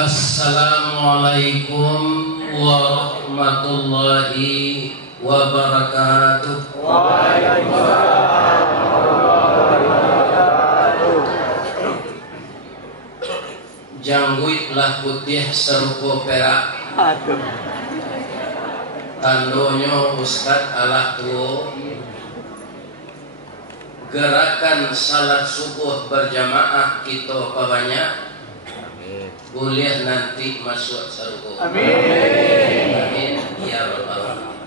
Assalamualaikum warahmatullahi wabarakatuh. Waalaikumsalam warahmatullahi wabarakatuh. Jangguit lah putih serupo perak. Aduh. Tandonyo Ustadz alah tuo. Gerakan salat subuh berjamaah kita banyak. Boleh nanti masuk serupo. Amin. Amin ya rabbal alamin.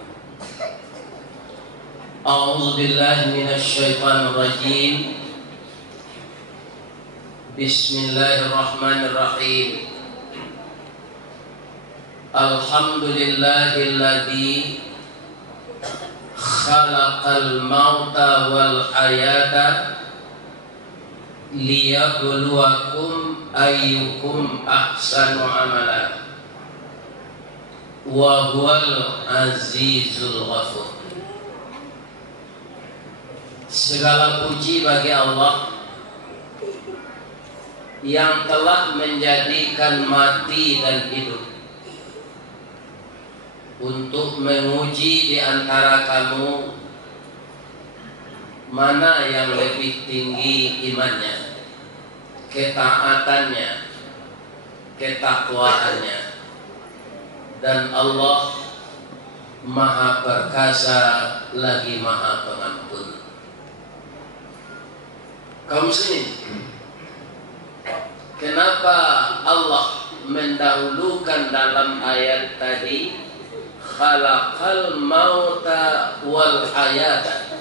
A'udzu billahi minasy syaithanir rajim. Bismillahirrahmanirrahim. Alhamdulillahilladzi khalaqal mauta wal hayata liyabluwakum ayyukum ahsanu amala wa huwal azizul ghafur. Segala puji bagi Allah yang telah menjadikan mati dan hidup untuk menguji di antara kamu mana yang lebih tinggi imannya, ketaatannya, ketakwaannya. Dan Allah Maha Perkasa lagi Maha Pengampun. Kaum muslimin, kenapa Allah mendahulukan dalam ayat tadi khalaqal mauta wal hayata?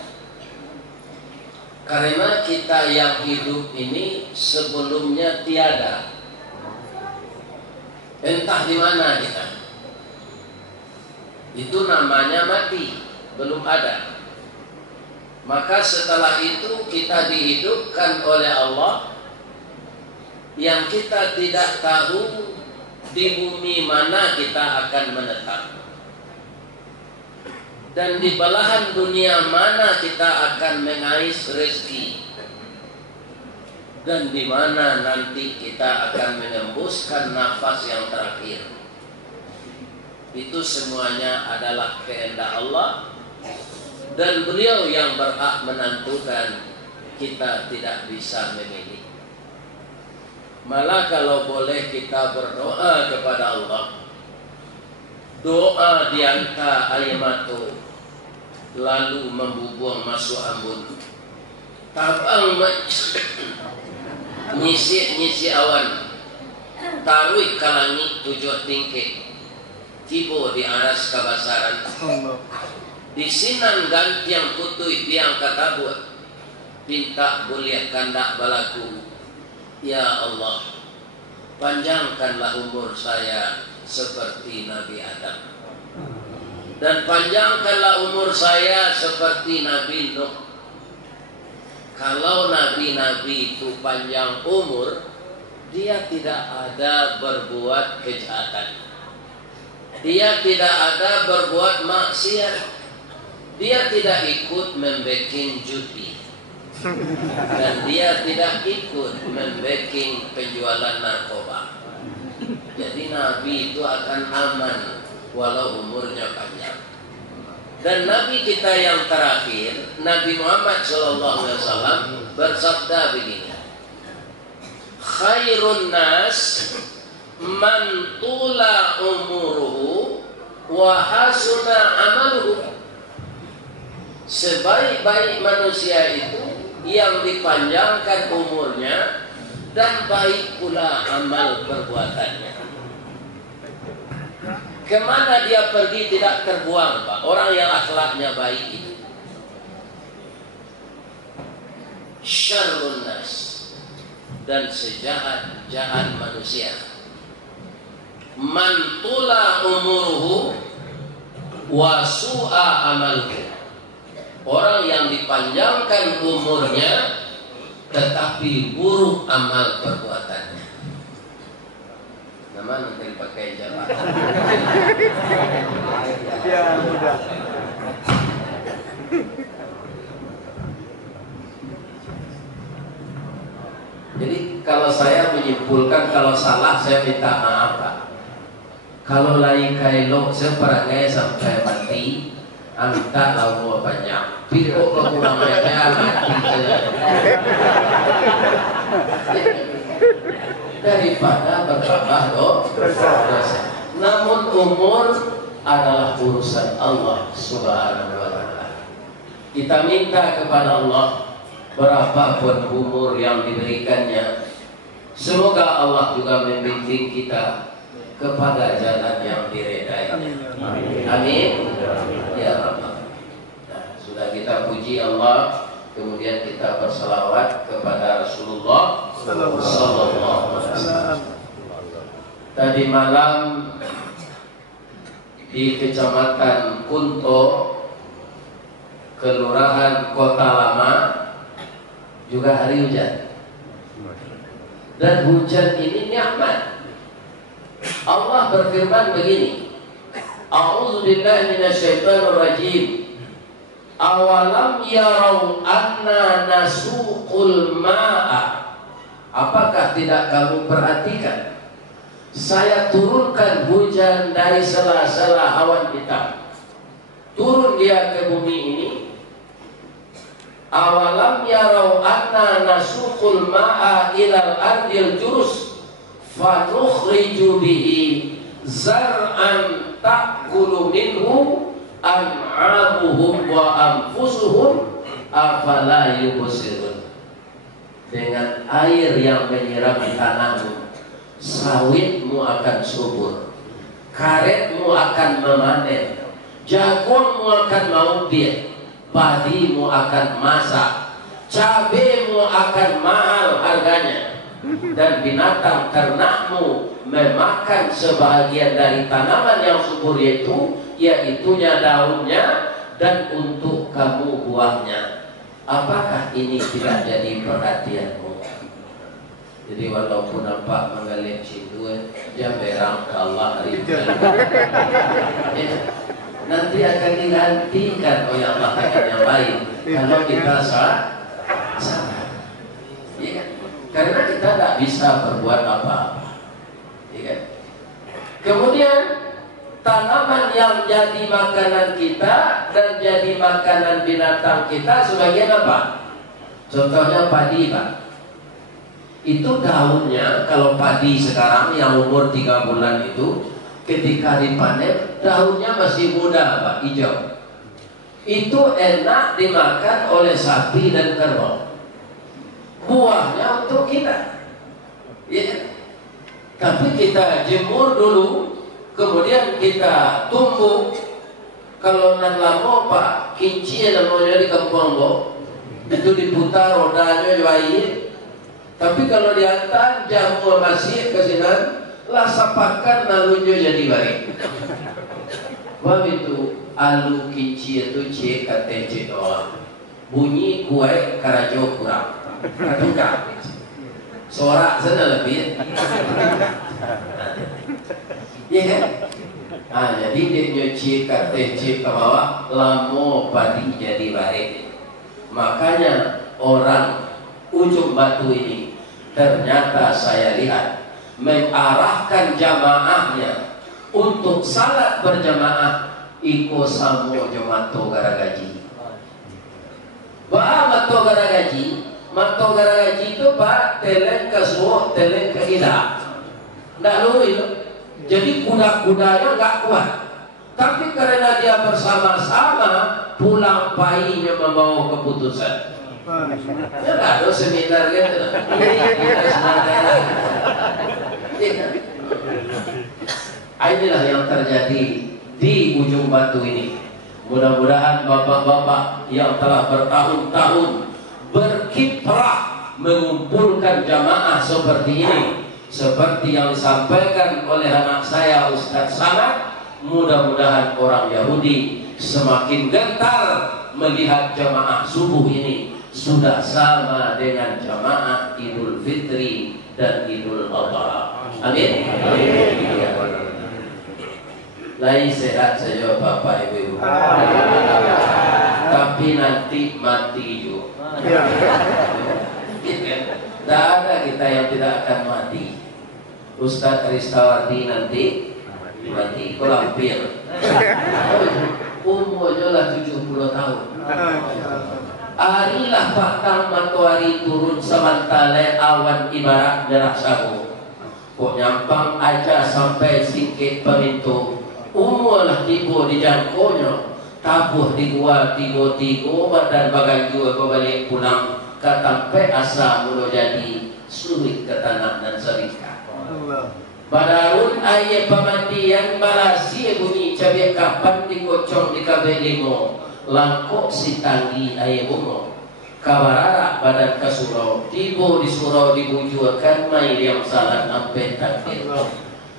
Karena kita yang hidup ini sebelumnya tiada. Entah di mana kita. Itu namanya mati, belum ada. Maka setelah itu kita dihidupkan oleh Allah yang kita tidak tahu di bumi mana kita akan menetap. Dan di belahan dunia mana kita akan mengais rezeki, dan di mana nanti kita akan menembuskan nafas yang terakhir. Itu semuanya adalah kehendak Allah, dan beliau yang berhak menentukan. Kita tidak bisa memilih. Malah kalau boleh kita berdoa kepada Allah, doa diangka air mata, lalu membubuang masuk ambun, tabang nyisi awan, taruh ke langit 7 tingkit, tiba di aras kabasaran, di sinan gantiang putui biang katabut, pinta boleh kandak balaku. Ya Allah, panjangkanlah umur saya seperti Nabi Adam, dan panjangkanlah umur saya seperti Nabi Nuh. Kalau nabi-nabi itu panjang umur, dia tidak ada berbuat kejahatan, dia tidak ada berbuat maksiat, dia tidak ikut membikin judi, dan dia tidak ikut membikin penjualan narkoba. Jadi Nabi itu akan aman walau umurnya panjang. Dan Nabi kita yang terakhir, Nabi Muhammad SAW bersabda begini, khairun nas man tula umuruhu wa hasuna amaluhu. Sebaik-baik manusia itu yang dipanjangkan umurnya dan baik pula amal perbuatannya. Kemana dia pergi tidak terbuang, Pak, orang yang akhlaknya baik itu. Syarrun nas, dan sejahat-jahat manusia, man tula umuruhu wa su'a amaluhu, orang yang dipanjangkan umurnya tetapi buruk amal perbuatannya. Nama nanti dipakai jalan. Ya, mudah. Jadi kalau saya menyimpulkan, kalau salah saya minta maaf Pak. Kalau lain kailo seperangnya sampai mati, minta lalu banyak. Piko kekurangannya mati saja. Daripada bertambah dosa. Namun umur adalah urusan Allah Subhanahu wa Ta'ala. Kita minta kepada Allah berapapun umur yang diberikannya, semoga Allah juga membimbing kita kepada jalan yang diredai. Amin. Ya Rabbal. Nah, sudah kita puji Allah, kemudian kita berselawat kepada Rasulullah Sallallahu Alaihi Wasallam. Tadi malam di Kecamatan Kunto, Kelurahan Kota Lama, juga hari hujan. Dan hujan ini nikmat. Allah berfirman begini, A'udzu billahi minasyaitonir rajim. Awalam yarau anna nasuqul ma'a. Apakah tidak kamu perhatikan? Saya turunkan hujan dari sela-sela awan hitam. Turun dia ke bumi ini. Awalam yarau anna nasuqul ma'a ilal ardil jurus fanukhriju bihi zar'an ta'kulu minhu an'amuhum wa anfusuhum afala yubsirun. Dengan air yang menyirami tanahmu, sawitmu akan subur, karetmu akan memanen, jagungmu akan maubir, padimu akan masak, cabemu akan mahal harganya, dan binatang ternakmu memakan sebahagian dari tanaman yang subur itu, yaitunya daunnya, dan untuk kamu buahnya. Apakah ini tidak jadi perhatianmu? Jadi walaupun nampak mengalir cinduan, dia berang ke Allah hari ini. Nanti akan digantikan oleh Allah dengan yang lain kalau kita salah. Ya kan? Karena kita tidak bisa berbuat apa-apa. Ya kan? Kemudian tanaman yang jadi makanan kita dan jadi makanan binatang kita sebagian apa? Contohnya padi, Pak. Itu daunnya, kalau padi sekarang yang umur 3 bulan itu, ketika dipanen daunnya masih muda Pak, hijau. Itu enak dimakan oleh sapi dan kerbau. Buahnya untuk kita, ya. Tapi kita jemur dulu, kemudian kita tumbuk. Kalau nan lama Pak, kinci namanya di kampung Bo, itu diputar rodanya juai. Tapi kalau diantar jamu masih kesinan, lah sapakan nalunjo jadi baik. Wah itu alu kinci itu CKTC doang. Bunyi kue karajo kurang. Katuka. Sorak sana lebih. Iya kan? Jadi dia nyuci CKTC ke bawah, lamo padi jadi baik. Makanya orang ujung batu ini ternyata saya lihat mengarahkan jamaahnya untuk salat berjamaah iko samo jamato gara gaji. Mato gara gaji itu Pak teleng ke suo, teleng ke ila. Nggak luri itu. Jadi kuda-kudanya nggak kuat. Tapi karena dia bersama-sama pulang paginya membawa keputusan. Ya nggak ada seminar gitu. Inilah yang terjadi di ujung batu ini. Mudah-mudahan bapak-bapak yang telah bertahun-tahun berkiprah mengumpulkan jamaah seperti ini, seperti yang disampaikan oleh anak saya Ustadz Samad, mudah-mudahan orang Yahudi semakin gentar melihat jamaah subuh ini sudah sama dengan jamaah Idul Fitri dan Idul Adha. Amin. Lain sehat saja Bapak Ibu. Tapi nanti mati juga. Tidak ada kita yang tidak akan mati. Ustaz Ristawati nanti mati, kau lampir. Umurnya lah 70 tahun. Arilah patang matahari turun semantale awan ibarat darah sabu. Kok nyampang aja sampai singkit pemintu. Umurlah tiba di jangkonya. Tabuh di gua tigo-tigo badan bagai jua balik pulang. Katampe asa mula jadi sulit ke tanah dan serika. Badarun ayat pemandian balasi bunyi cabai kapan dikocong di kabelimo. Langkok si tanggi ayat bungo. Kabarara badan kasurau. Tibo di surau dibujuakan main yang salah sampai takdir.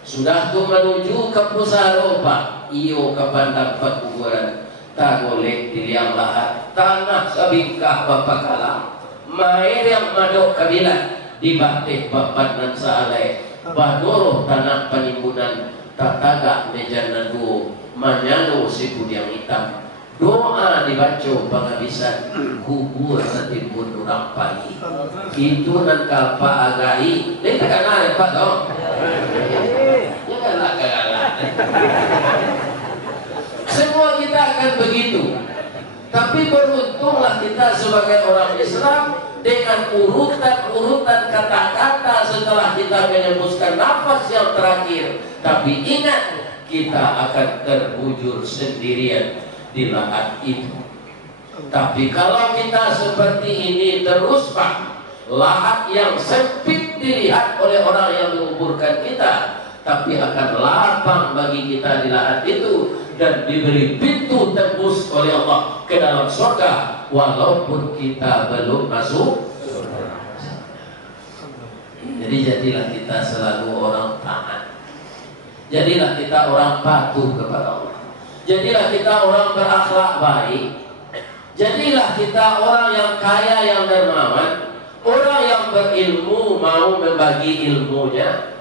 Sudah tu menuju ke pusat roba. Iyo kapan dapat kuburan. Tak boleh diliang lahat. Tanah sabingkah bapak kalam. Main yang madok kabilan. Dibatih bapak dan saalai. Badoro tanah penimbunan. Tak tagak meja nadu. Manyano si yang hitam. Doa dibaca penghabisan kubur setimbun orang pagi. Itu nan kalpa agai. Ini tak kenal Pak dong. Janganlah kalah. Semua kita akan begitu. Tapi beruntunglah kita sebagai orang Islam dengan urutan-urutan kata-kata setelah kita menyembuskan nafas yang terakhir. Tapi ingat, kita akan terbujur sendirian di lahat itu. Tapi kalau kita seperti ini terus Pak, lahat yang sempit dilihat oleh orang yang menguburkan kita, tapi akan lapang bagi kita di lahat itu dan diberi pintu tembus oleh Allah ke dalam surga walaupun kita belum masuk. Jadi jadilah kita selalu orang taat. Jadilah kita orang patuh kepada Allah. Jadilah kita orang berakhlak baik. Jadilah kita orang yang kaya, yang dermawan. Orang yang berilmu mau membagi ilmunya.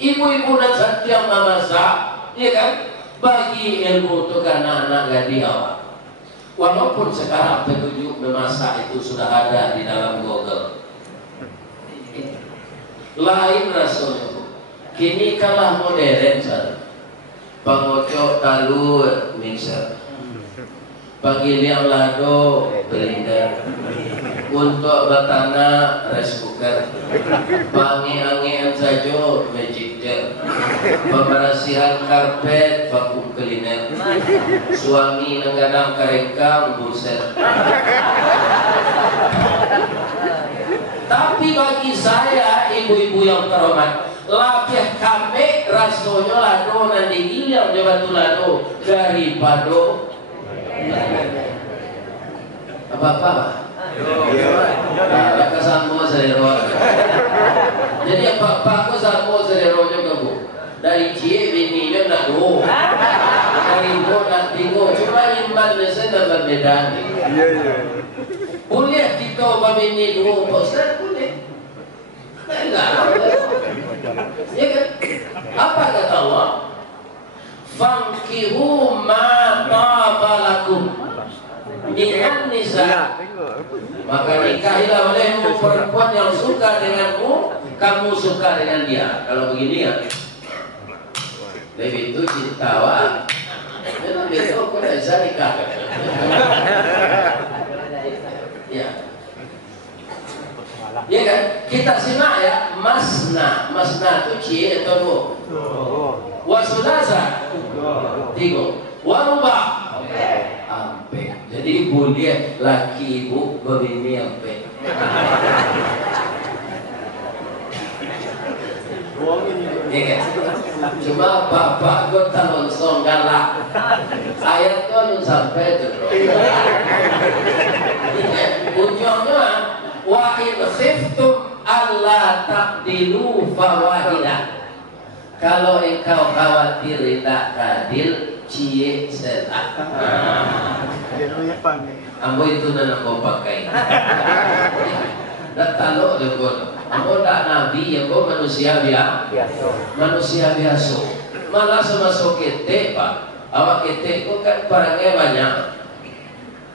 Ibu-ibu dan satu yang memasak, ya kan? Bagi ilmu untuk anak-anak gadis awak. Walaupun sekarang petunjuk memasak itu sudah ada di dalam Google. Lain rasanya. Kini kalah modern saja. Pengocok talur mixer, pagiliang lado blender, untuk bertanah rice cooker, pangi-angian saja magic jar, pembersihan karpet vacuum cleaner, suami nenggadang karengkang buset. Tapi bagi saya ibu-ibu yang terhormat, lapih kami rasanya lado nanti ilang di batu lado daripada apa-apa. Nah, kesambo selero. Jadi apa-apa aku sambo selero juga bu. Dari cie bininya nak do, dari do nak tingo. Cuma iman biasanya berbeda. Boleh kita babini dua Ustaz boleh. Enggak. Ya kan? Apa kata Allah? Fankihu ma tabalakum minan nisa. Maka nikahilah olehmu perempuan yang suka denganmu, kamu suka dengan dia. Kalau begini ya, lebih itu cintawan. Memang besok kau bisa nikah. Ya. Ya kan? Kita simak ya, masna itu cie atau dua. Wasulasa tiga. Warubah ampe. Jadi ibu dia laki ibu begini ampe. Ya kan? Cuma bapak gue talon song galak. Ayat gue belum sampai itu. Ujungnya wa in khiftum alla taqdilu fawahidah. Kalau engkau khawatir tidak adil, cie selah. Ambo itu nana kau pakai. Dan kalau dekor, ambo tak nabi, yang kau manusia biasa. Manusia biasa. Malah semasuk kete pak. Awak kete itu kan barangnya banyak.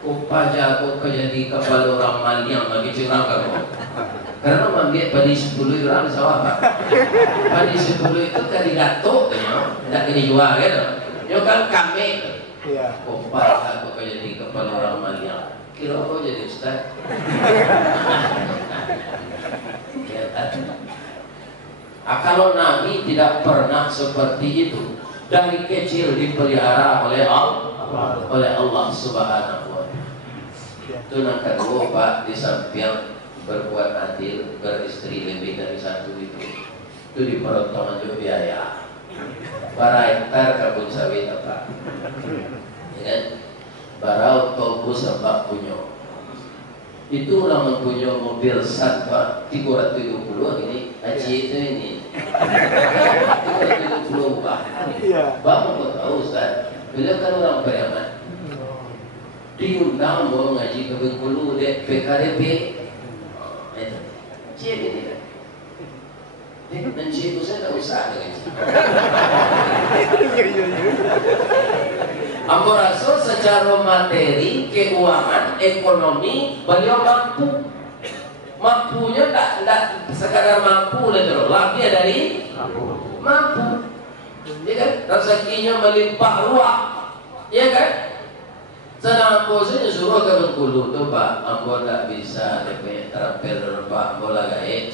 Upaja aku jadi kepala orang maliang bagi curang kamu. Karena ambil padi 10 orang sawah Pak. Padi 10 itu kan didatuk, tidak dijual kan? Yo kan kami, Iya. Pak aku kau jadi kepala orang Malia. Kira kau jadi ustaz? Kalau Nabi tidak pernah seperti itu, dari kecil dipelihara oleh Allah Subhanahu wa Ta'ala. Itu yang kedua Pak, di samping berbuat adil, beristri lebih dari satu itu diperuntukkan juga biaya. Para hektar kebun sawit apa? Ya kan? Barau tobu sebab punya. Itu orang mempunyai mobil SAT Pak 370 ini Haji itu ini 370 Pak. Iya. Bang kau tahu Ustaz, beliau kan orang beriman. Diundang mau ngaji ke Bengkulu dek PKDP. Itu. Cik ini kan. Dan cik saya tak usah dengan cik. Ambo Rasul secara materi, keuangan, ekonomi, beliau mampu. Mampunya tak sekadar mampu lah, lebih dari mampu. Ya kan? Rezekinya melimpah ruah. Ya kan? Senang ambo saya suruh ke Bengkulu tu Pak, ambo tak bisa DP terampil Pak, ambo lagi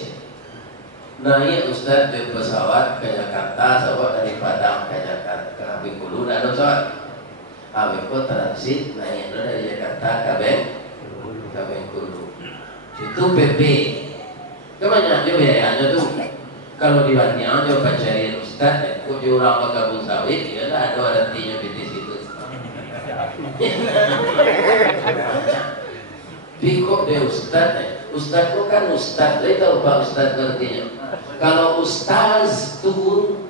naik Ustaz di pesawat ke Jakarta, pesawat dari Padang ke Jakarta ke Bengkulu, tak ada pesawat. Aku transit naik dari Jakarta ke Bengkulu. Itu PP. Kemana aja biayanya tuh? Kalau di Bantiang coba cari Ustaz, aku jurang ke Kebun Sawit, ya lah ada artinya di situ. Bikok deh Ustaz, Ustaz itu kan Ustaz, dia tahu Pak Ustaz artinya. Kalau Ustaz turun.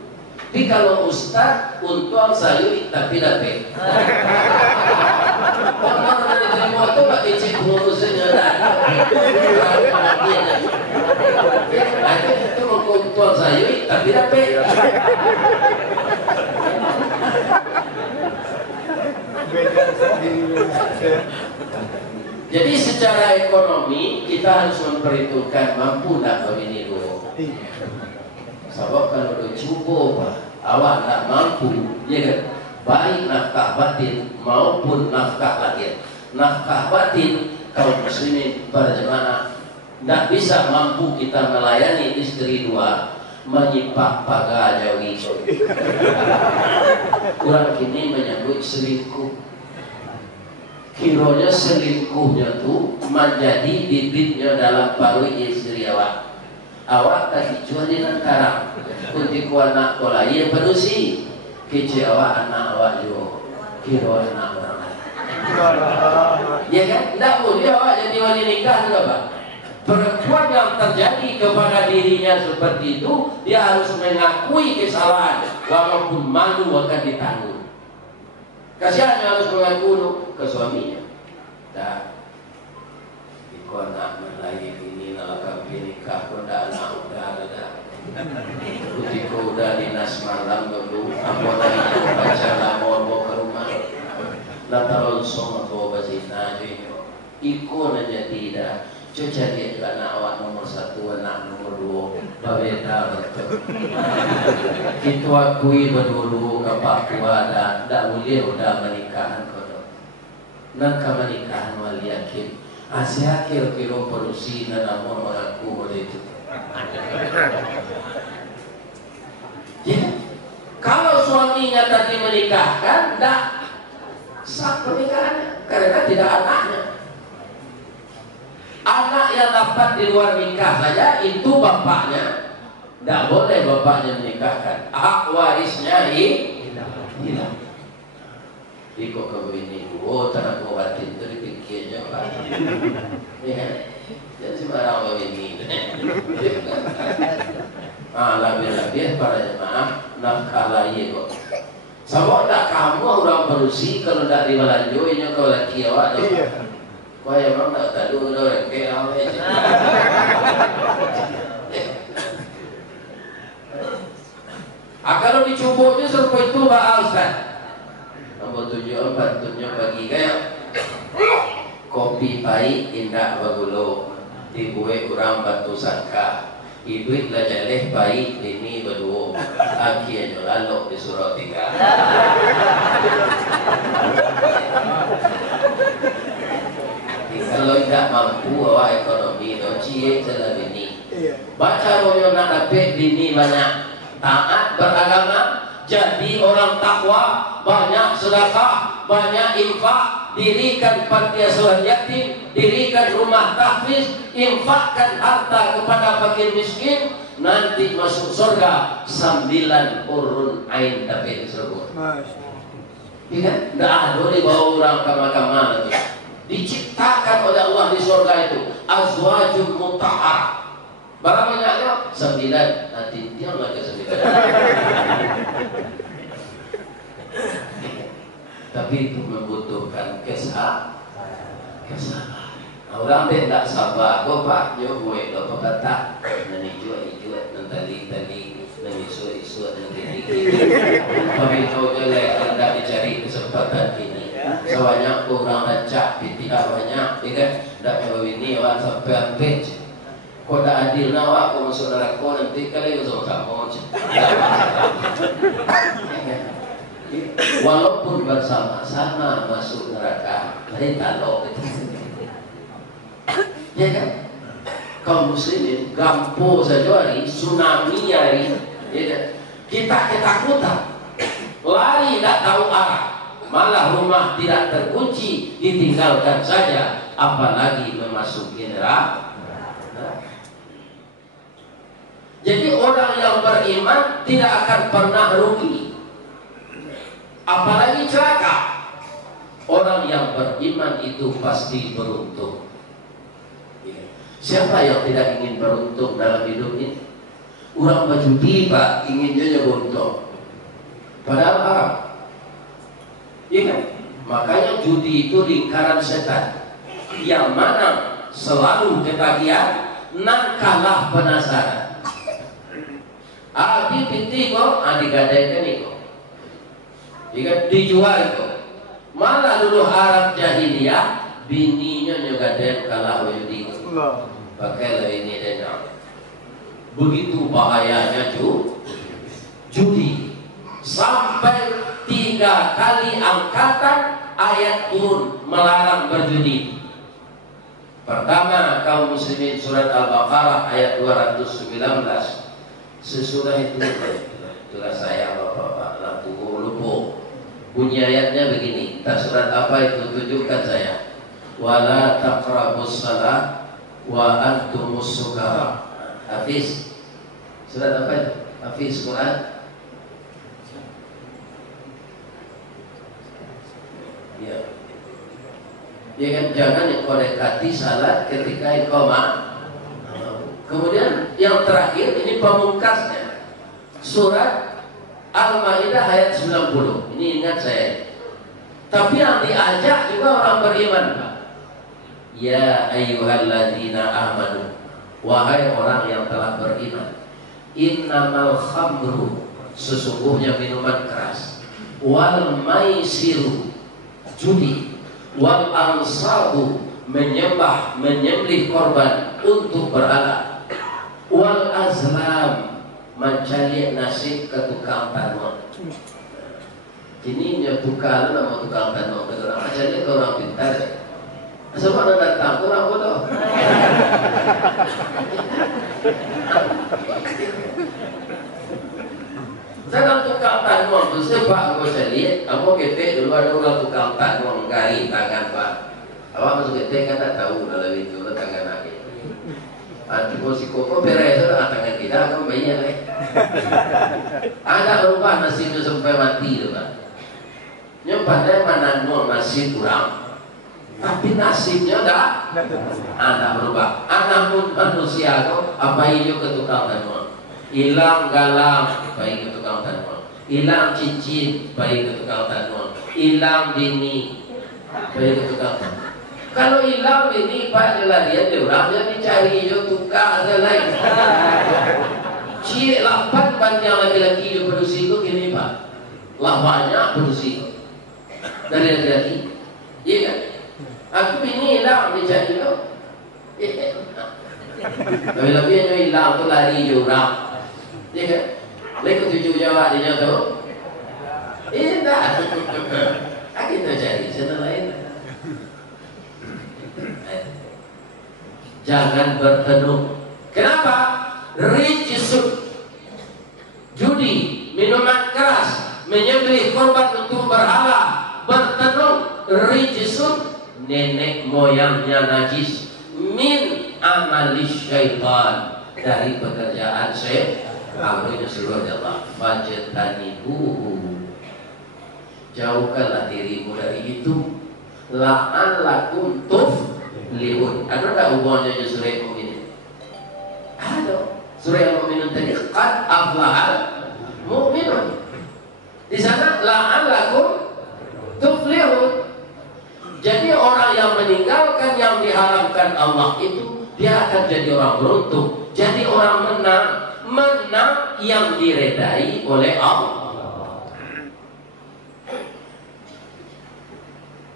Tapi kalau Ustaz untuk sayur tapi dapat. Orang dari terima tu pakai cek ngurusnya dah. Itu untuk sayur tapi dapat. Jadi secara ekonomi kita harus memperhitungkan mampu tak begini dulu. Sebab kalau dia cuba awak tak mampu, ya kan? Baik nafkah batin maupun nafkah lahir. Nafkah batin kaum muslimin berjamaah tidak bisa mampu kita melayani istri dua, menyipak pagar jauh itu. Kurang kini menyambut selingkuh. Kiranya selingkuhnya tu menjadi bibitnya dalam parui istri awak. Awak tak jual di antara untuk anak kola ia penusi kecil awak anak awak juga kira anak orang lain. Ya kan? Tak boleh awak jadi wali nikah juga Pak. Perempuan yang terjadi kepada dirinya seperti itu, dia harus mengakui kesalahan walaupun malu akan ditanggung. Kasihan harus mengaku ke suaminya. Tak. Iko anak melahir ini nalakam nikah pun dah anak udah. Kutiko udah dinas malam dulu. Apa lagi baca lamor bawa ke rumah. Latarun soma bawa bazina juga. Iko aja tidak. Cuca dia juga anak awak nomor 1, anak nomor 2. Berbeda betul. Kita akui berdulu ke Papua dah. Tak boleh udah menikahan kau. Nak menikahan wali yakin. Asyik kira-kira polusi dan namun mengaku oleh itu. Ya, kalau suaminya tadi menikahkan, tak sah pernikahannya karena tidak anaknya. Anak yang dapat di luar nikah saja itu bapaknya, tidak boleh bapaknya menikahkan. Hak warisnya hilang. Ikut ke ini, tanah kuatin itu dipikirnya Pak. Ya, jadi sembarang begini. Lebih-lebih para jemaah nafkah lahir kok. Sebab tak kamu orang perusi kalau tak dibalanjoinya kau laki awak. Kau yang memang tak tahu orang kayak awak. Kalau dicubuknya serupa itu Pak Ustaz. Nombor 74 tunjuk bagi kayak kopi pahit indah bagulu. dibuat orang batu sangka ibu lah jaleh baik ini berdua akhirnya lalu disuruh tinggal. Kalau tidak mampu awak ekonomi tu cie jalan bini baca royo nak dapat bini banyak taat beragama jadi orang takwa banyak sedekah banyak infak dirikan panti asuhan yatim dirikan rumah tahfiz infakkan harta kepada fakir miskin nanti masuk surga 9 urun ain dapat surga. Iya, tidak ada di bawah orang kamar-kamar lagi. Diciptakan oleh Allah di surga itu azwajun mutahhar. Berapa banyaknya? 9. Nanti dia lagi 9. Tapi itu membutuhkan kesabaran. Orang tidak sabar, kau pak, yo gue lo kata, nanti jual, nanti isu, nanti kami coba anda dicari kesempatan ini. Sebanyak orang racak, tidak banyak, kan? Tidak jauh ini awak sampai page. Kau tak adil nawak, kau saudara kau nanti kali kau sama. Walaupun bersama-sama masuk neraka, lain talok itu. Ya kan? Kaum muslimin gampo saja hari tsunami hari, ya kan? Kita ketakutan, lari tidak tahu arah, malah rumah tidak terkunci, ditinggalkan saja, apalagi memasuki neraka. Jadi orang yang beriman tidak akan pernah rugi, apalagi celaka. Orang yang beriman itu pasti beruntung. Siapa yang tidak ingin beruntung dalam hidup ini? Orang berjudi pak inginnya beruntung. Padahal haram. Iya kan? Makanya judi itu lingkaran setan. Yang mana selalu ketagihan, nak kalah penasaran. Abi binti kok, digadaikan itu. Jika dijual itu, malah dulu Arab jahiliyah bininya nyogaden kalah judi. Pakailah ini dan begitu bahayanya judi sampai 3 kali angkatan ayat turun melarang berjudi. Pertama kaum muslimin surat Al-Baqarah ayat 219. Sesudah itu itulah saya bapak-bapak lampu lupa bunyi ayatnya begini. Tak surat apa itu tunjukkan saya. Wala taqrabus salat wa antumus sukara. Hafiz surat apa itu? Hafiz Quran. Ya. Ya kan jangan engkau dekati salat ketika engkau Kemudian yang terakhir ini pamungkasnya surat Al-Maidah ayat 90. Ini ingat saya. Tapi yang diajak juga orang beriman, Pak. Ya ayyuhalladzina amanu, wahai orang yang telah beriman, innamal khamru, sesungguhnya minuman keras, wal maisiru, judi, wal ansabu, menyembelih korban untuk berhala, wal azlam, mencari nasib ke tukang tanam. Ini tukang nama tukang tanam, orang ajarnya ke orang pintar. Sebab ada datang orang bodoh. Saya tukang tanam tu sebab aku lihat, aku ketek dulu ada orang tukang tanam gali tangan pak. Awak masuk ketek kan tak tahu dalam itu tangan lagi. Antipo si koko beres lah tangan kita, aku bayar leh. Ada berubah nasibnya sampai mati tu pak. Yang pandai menanam nasib kurang. Tapi nasibnya dah ada berubah. Anak pun manusia tu apa itu ke tukang tanam. Hilang galang baik ke tukang tanam. Hilang cincin baik ke tukang tanam. Hilang bini baik ke tukang tanam. Kalau hilang bini pak jelas dia orang yang dicari itu tukang ada lain. Cik 8 banyak laki-laki yang produksi itu gini pak. Lah banyak produksi dari laki-laki. Iya kan? Aku ini hilang dicari itu. Tapi lebihnya hilang tu lari jurang. Ya kan? Lagi tujuh Jawa dia tu. Tak. Kita cari channel lain. Jangan berteduh. Kenapa? Rijsun. Judi, minuman keras, menyembelih korban untuk berhala, berteduh, rijsun, nenek moyangnya najis, min amalis syaitan, dari pekerjaan syaitan. Ini suruh Allah, fajtanibuhu, jauhkanlah dirimu dari itu, la'allakum tuflihun. Ada tak hubungannya dengan surah Al-Mu'minun? Ada. Surah Al-Mu'minun tadi qad aflahal mu'minun. Di sana la'allakum tuflihun. Jadi orang yang meninggalkan yang diharamkan Allah itu, dia akan jadi orang beruntung, jadi orang menang, menang yang diredai oleh Allah.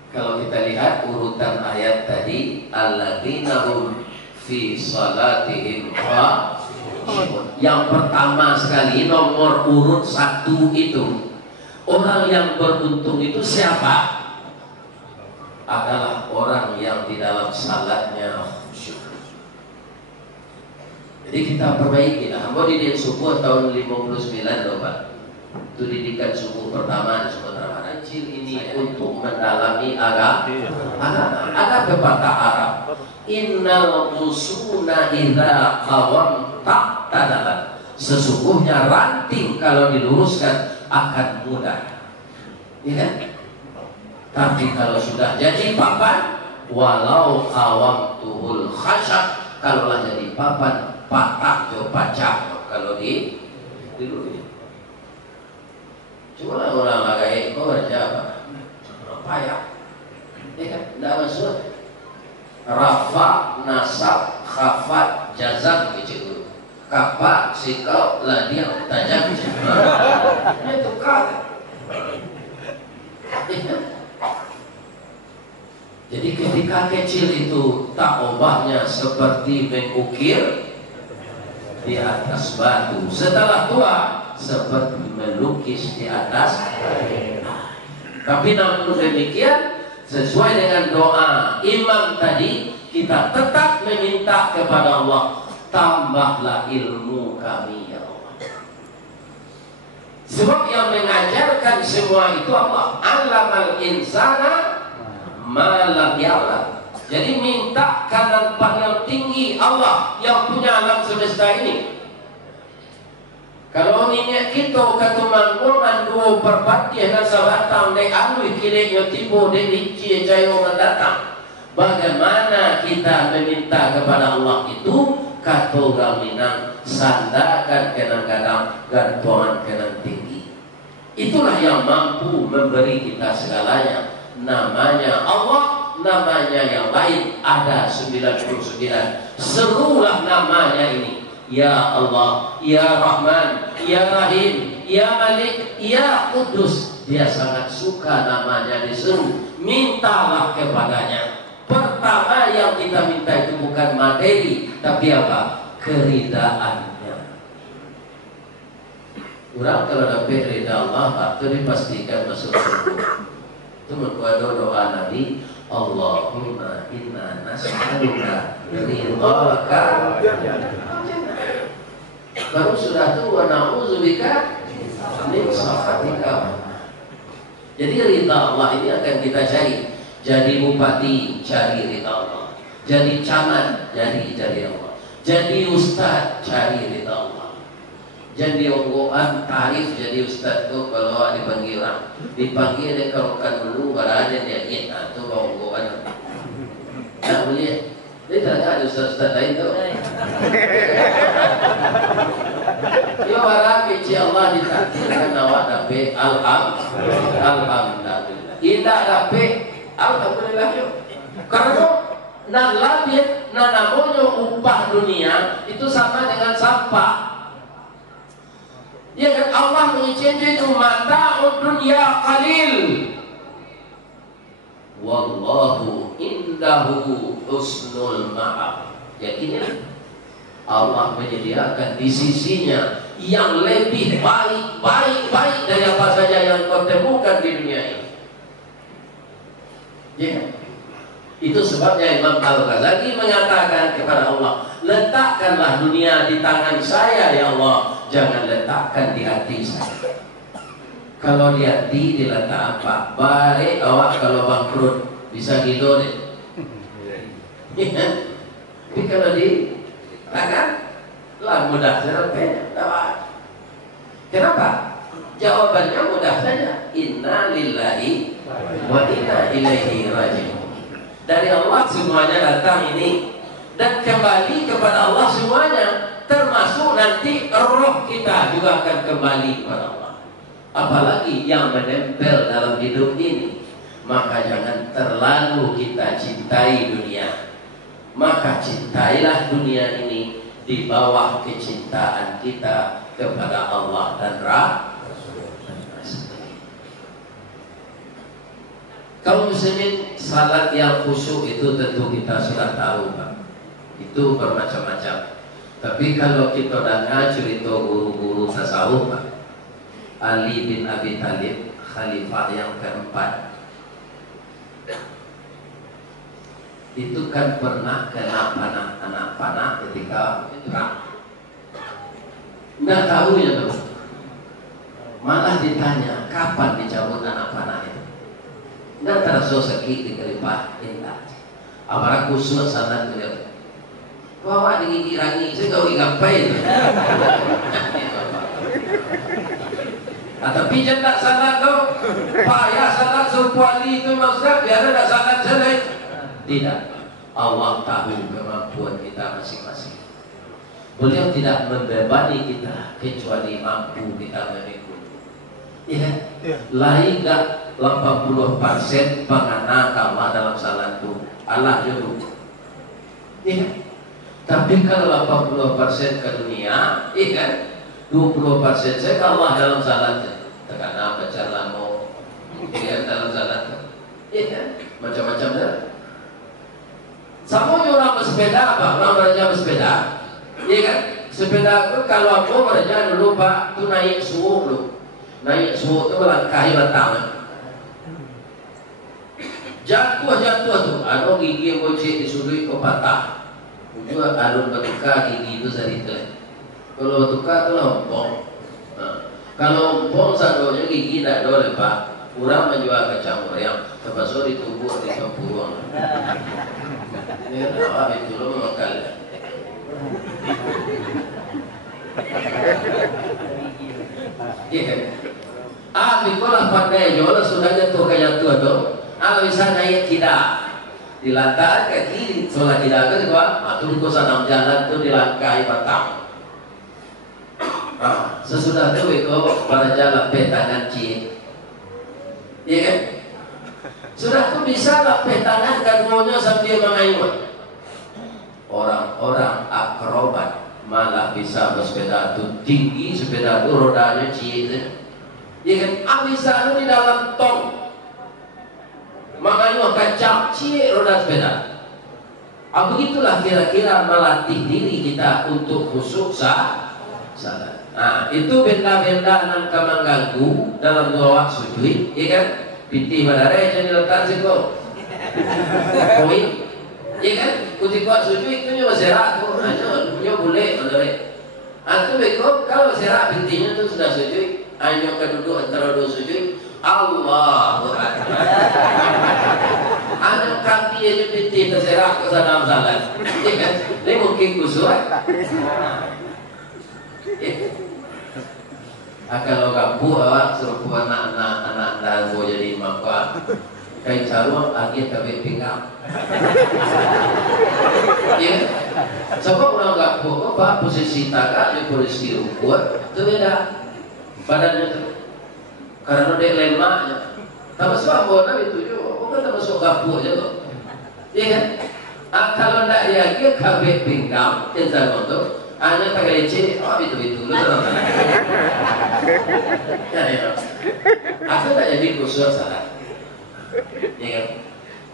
Kalau kita lihat urutan ayat tadi, alladzina hum fi salatihim khashi'un. Yang pertama sekali, nomor urut 1 itu, orang yang beruntung itu siapa? Adalah orang yang di dalam salatnya khusyuk. Jadi kita perbaiki lah. Mau dididik subuh tahun 59 loh Pak. Itu didikan subuh pertama di Sumatera Barat. Kecil ini untuk mendalami agama. Ada pepatah Arab. Innal musuna idza qawam taqtadalan. Sesungguhnya ranting kalau diluruskan akan mudah. Ya kan? Tapi kalau sudah jadi papan, walau awam tuhul khashab, kalaulah jadi papan, patah jo pacah kalau diluruskan. Cuma orang agak kau baca apa? Payah. Ya kan? Tidak masuk. Rafa, nasab, khafat, jazam gitu. Kapak, sikau, ladiang, tajam. Itu kata. Jadi ketika kecil itu tak obahnya seperti mengukir di atas batu. Setelah tua seperti melukis di atas. Tapi namun demikian, sesuai dengan doa imam tadi, kita tetap meminta kepada Allah, tambahlah ilmu kami ya Allah. Sebab yang mengajarkan semua itu Allah. Allamal insana ma lam ya'lam. Jadi minta kanan panel tinggi Allah yang punya alam semesta ini. Kalau minyak kita ketumanggungan dua perpati dengan sabatang dek anu kira tipu dek licin cayo mendatang. Bagaimana kita meminta kepada Allah itu? Kata orang Minang, sandakan kadang-kadang, gantungan kadang tinggi. Itulah yang mampu memberi kita segalanya. Namanya Allah, namanya yang lain ada 99. Serulah namanya ini. Ya Allah, Ya Rahman, Ya Rahim, Ya Malik, Ya Kudus. Dia sangat suka namanya diseru. Mintalah kepadanya. Pertama yang kita minta itu bukan materi, tapi apa? Keridaannya. Orang kalau dapat ridha Allah, itu dipastikan masuk surga. Itu menurut doa Nabi, Allahumma inna nas'aluka ridhaka. Baru sudah itu wa na'udzubika min sakhatika. Jadi ridha Allah ini akan kita cari. Jadi bupati, cari ridha Allah. Jadi camat, cari Allah. Jadi ustaz, cari ridha Allah. Jadi onggoan tarif jadi ustaz tu kalau dipanggil orang, dipanggil dia kerokan dulu, barada dia itu onggoan. Tak boleh. Dia tak ada ustaz-ustaz lain tu. Yo barang kecil Allah ditakdirkan awak dapat alhamdulillah. Tidak dapat alhamdulillah yo. Karena nak labit, nak namanya upah dunia itu sama dengan sampah. Ya kan Allah mengizinkan itu mata dunia qalil. Wallahu indahu husnul ma'ab. Yakinlah Allah menyediakan di sisinya yang lebih baik dari apa saja yang kau temukan di dunia ini. Ya. Itu sebabnya Imam Al-Ghazali mengatakan kepada Allah, letakkanlah dunia di tangan saya ya Allah, jangan letakkan di hati saya. Kalau di hati diletak apa? Baik awak kalau bangkrut bisa gitu deh. Ya. Tapi kalau di tangan lah mudah serempet. Kenapa? Jawabannya mudah saja. Inna lillahi wa inna ilaihi raji'un. Dari Allah semuanya datang ini, dan kembali kepada Allah semuanya, termasuk nanti roh kita juga akan kembali kepada Allah. Apalagi yang menempel dalam hidup ini. Maka jangan terlalu kita cintai dunia. Maka cintailah dunia ini di bawah kecintaan kita kepada Allah dan Rasul. Kaum muslimin, salat yang khusyuk itu tentu kita sudah tahu, Pak. Itu bermacam-macam. Tapi kalau kita dengar cerita guru-guru tasawuf, Pak, Ali bin Abi Thalib, khalifah yang keempat, itu kan pernah kena anak panah ketika perang. Nggak tahu ya tuh. Malah ditanya kapan dicabut anak panah itu. Nggak terasa sakit di kelipah indah. Apalagi khusus sangat beliau. Bawa digigit rangi, saya kau ngapain? Tapi jangan tak salah kau. Payah salah surpuali itu maksudnya biar tak salah jelek. Tidak. Allah tahu kemampuan kita masing-masing. Beliau tidak membebani kita kecuali mampu kita memikul. Ya. Lain tak 80% pengana kamu dalam salat itu Allah juru. Ya. Tapi kalau 80% ke dunia, kan 20% saya Allah dalam salat. Terkena baca lamo, dalam salat. Kan macam-macam dah. Sama orang bersepeda apa? Orang belajar bersepeda, iya kan? Sepeda itu kalau aku belajar dulu Pak, itu naik suuk dulu. Naik suuk itu melangkahi batang. Jatuh tuh, ada gigi yang bocik disudui ke patah. Juga alun bertukar gigi itu dari itu. Kalau bertukar itu lompong. Nah, kalau lompong satunya gigi tidak boleh Pak. Kurang menjual kacang yang termasuk di tubuh di tempurung. Ya, awak itu lo mengakal. Iya. Bikolah pandai jola sudah jatuh kayak tua tu. Bisa naik tidak dilantar ke kiri, soalnya tidak ke juga. Atau di kosan jalan tu dilangkai batang. Sesudah tu biko pada jalan petangan cik. Iya kan? Sudah tu bisa lah petangan kaduanya sambil mengayun. Orang-orang akrobat malah bisa bersepeda itu tinggi, sepeda itu rodanya cik. Iya kan? Bisa itu di dalam tong. Makanya kacang cik roda sepeda. Begitulah kira-kira melatih diri kita untuk khusyuk salat. Nah, itu benda-benda yang mengganggu dalam doa sujud, ya kan? Piti madare jadi letak situ. Poin, ya kan? Ketika sujud itu nyoba serak tu, nyoba boleh madare. Atau beko kalau serak pintinya tu sudah sujud, hanya keduduk antara dua sujud, Allahu Akbar. Ada kaki aja pinti terserak ke sana salat, ya kan? Ini mungkin kusur. Kalau kamu suruh anak-anak dan mau jadi imam kuat, kain sarung lagi kabeh pinggang. Ya, sebab orang kamu apa posisi tagak di posisi ukut itu beda badannya tu. Karena dia lemaknya. Tapi sebab bona itu juga, bukan termasuk kamu aja tu. Ya kan? Kalau tidak dia kabeh pinggang, kita untuk hanya pakai leceh, itu ya. Aku tak jadi khusus salah, ya kan?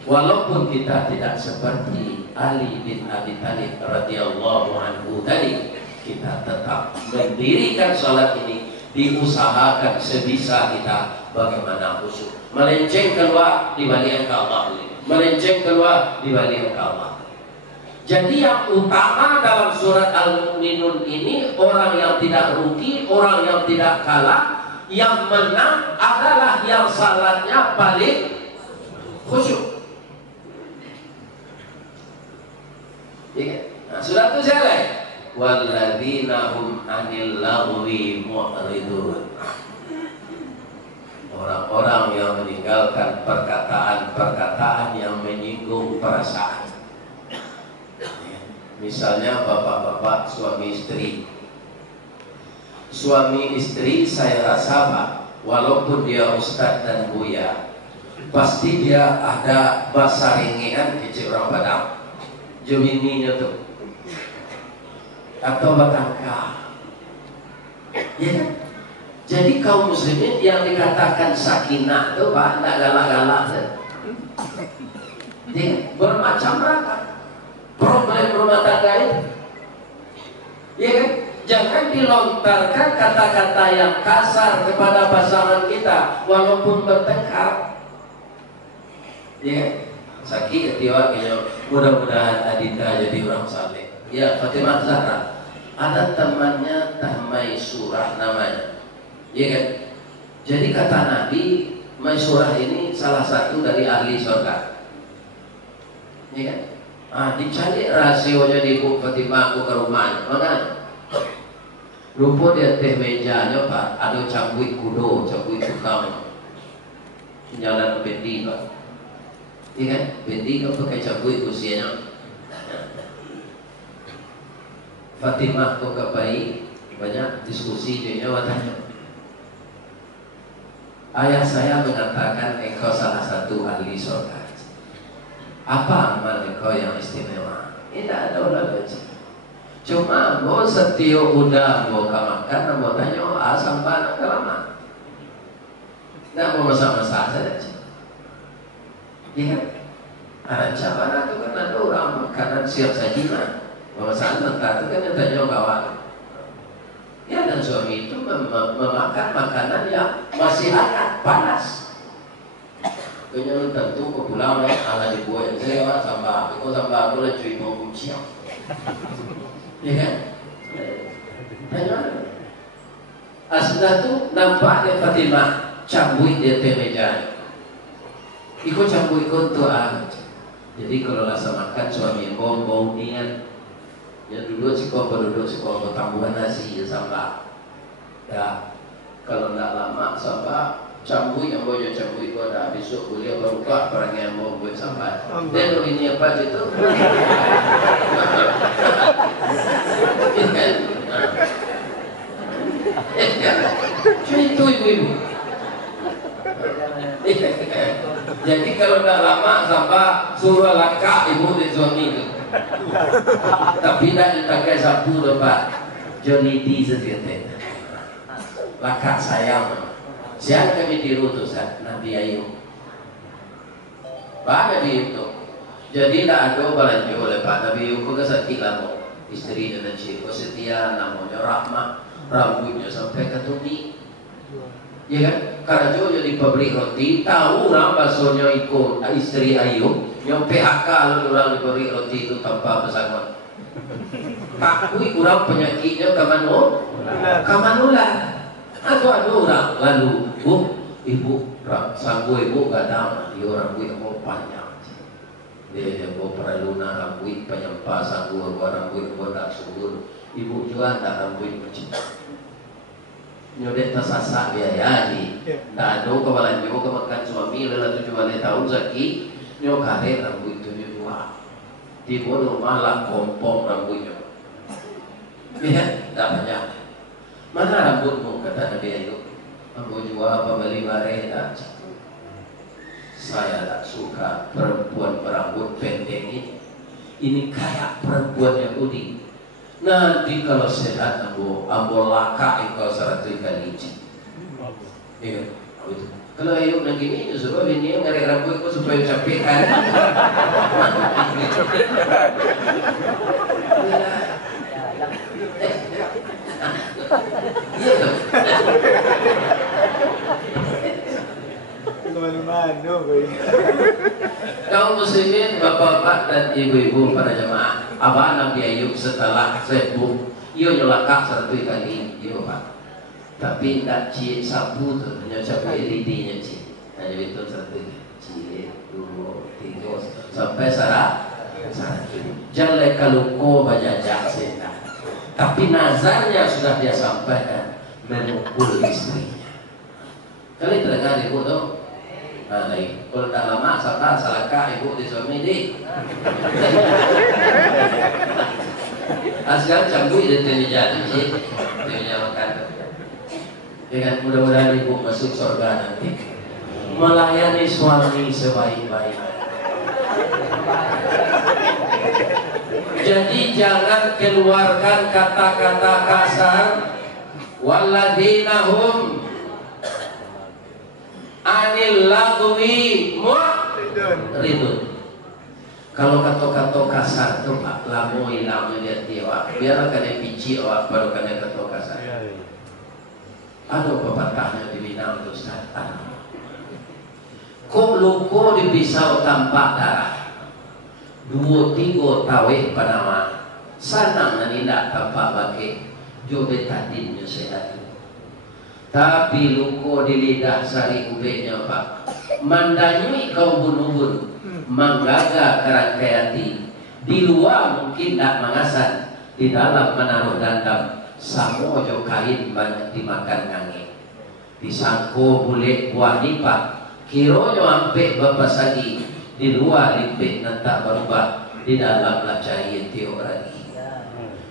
Walaupun kita tidak seperti Ali bin Abi Thalib radhiyallahu anhu tadi, kita tetap mendirikan sholat ini, diusahakan sebisa kita bagaimana khusyuk. Melenceng keluar dibalik ke Allah, melenceng keluar dibalik ke Allah. Jadi yang utama dalam surat Al-Mu'minun ini, orang yang tidak rugi, orang yang tidak kalah, yang menang adalah yang salatnya paling khusyuk. Nah, surat itu selesai. Walladzina hum 'anil lagwi mu'ridun. Orang-orang yang meninggalkan perkataan-perkataan yang menyinggung perasaan. Misalnya bapak-bapak suami istri. Suami istri saya rasa Pak, walaupun dia ustadz dan buya, pasti dia ada bahasa ringian kecil orang Padang. Jemininya tuh. Atau batangka. Ya kan? Jadi kaum muslimin yang dikatakan sakinah itu Pak, tidak galak-galak. Ya, bermacam ragam problem rumah tangga itu. Ya kan? Jangan dilontarkan kata-kata yang kasar kepada pasangan kita walaupun bertengkar. Ya, sakit hati mudah-mudahan Adinda jadi orang saleh. Ya, Fatimah Zahra ada temannya Maisurah namanya. Ya kan? Jadi kata Nabi, Maisurah ini salah satu dari ahli surga. Ya kan? Dicari rahasionya di Ibu Fatimah ke rumahnya. Mana? Rupa dia teh mejanya Pak, ada cambui kudo, cambui tukang jalan bendi Pak. Iya kan? Bendi kan pakai cambui usianya. Fatimah kok kapai banyak diskusi dia watanya. Ayah saya mengatakan engkau salah satu ahli surga. Apa amal engkau yang istimewa? Tidak ada ulah baca. Cuma mau setio udah mau makan, mau tanya asam panas lama. Tidak mau masak-masak saja. Ya kan? Cabana itu kan ada orang makanan siap sajian. Masakan mentah itu kan yang tanya kawan. Ya dan suami itu memakan makanan yang masih hangat, panas. Kayaknya tentu ke pulau ala dibuat saya sambal, itu sambal boleh cuy mau kuncian. Ya kan? Tanya. Asal tu nampak dia Fatimah cambui dia teh meja. Ikut cambui ikut tu Jadi kalau rasa makan suami bau niat. Ya dulu siko berduduk siko tambuhan nasi ya sambal. Ya kalau tidak lama sambal cambui yang boleh cambui itu ada besok boleh berubah barang yang mau buat sambal. Dan ini apa itu? Itu ibu-ibu. Jadi kalau tidak lama sampai suruh laka ibu di suami itu. Tapi tidak dipakai sapu Pak. Johnny D sendiri. Laka sayang. Siapa kami diutus Nabi Ayub. Pada itu. Jadi tidak ada belanja oleh Pak Nabi Ayub ke sakit lama. Istri dan cikgu setia namanya Rahmah. Rambutnya sampai ke tubi. Ya kan? Karena juga jadi pabrik roti, tahu orang baksonya ikut istri Ayub, yang PHK lalu orang di pabrik roti itu tanpa pesangon. Takui orang penyakitnya kamanulah. Atau ada orang lalu, ibu, sanggup ibu gak ada, dia orang ibu mau panjang. Dia mau peraluna rambut penyempa sanggup, orang ibu tak subur, ibu juga tak rambut pecinta. Nyodet tasasa biaya di tak ada kawalan nyo kemakan suami lelah 7 tahun zaki nyo kare rambut itu nyo di bodoh malah kompong rambutnya ya tak banyak mana rambutmu kata Nabi Ayub aku jua pembeli bare saya tak suka perempuan berambut pendek ini kayak perempuan Yahudi. Nanti kalau sehat ambo laka engkau 100 kali. Iya, itu. Kalau Ayub lagi ini justru ini yang ngari rambut kok supaya capek kan. Kemana-mana, boy. Kaum muslimin, bapak-bapak dan ibu-ibu para jemaah, Abah Nabi Ayub setelah sembuh, ia nyelakak satu kali, iya pak. Tapi tak cie sapu tu, hanya sapu LED-nya cie. Hanya itu satu cie, 2, 3, sampai satu. Jangan kalau kau bajajak sih. Tapi nazarnya sudah dia sampaikan memukul istrinya. Kali terdengar ibu tu? Nah, kalau tak lama salahkah ibu di suami ni? Asal cambuk dia terjadi sih, dia makan. Dengan mudah-mudahan ibu masuk surga nanti melayani suami sebaik-baiknya. Jadi jangan keluarkan kata-kata kasar. Walladzina hum anil lagwi mu'ridun. Kalau kata-kata kasar tu pak lamoi dia tiwa. Biar kena pici awak baru kena kata kasar. Ada pepatahnya di Minang tu Ustaz. Kok luko di pisau tampak darah. 2, 3 tawih panama. Sanang nanindak tampak bagi. Jobe tadin nyo sehat. Tapi luko di lidah sari ubeknya pak. Mandanyui kau bun-bun. Manggaga kerangkayati. Di luar mungkin tak mengasan. Di dalam menaruh dandam. Samo jo kain banyak dimakan ngangin. Disangko boleh buah nipat. Kironyo ampe bapak sagi. Di luar lipik nantak berubah. Di dalam lacai tiok lagi.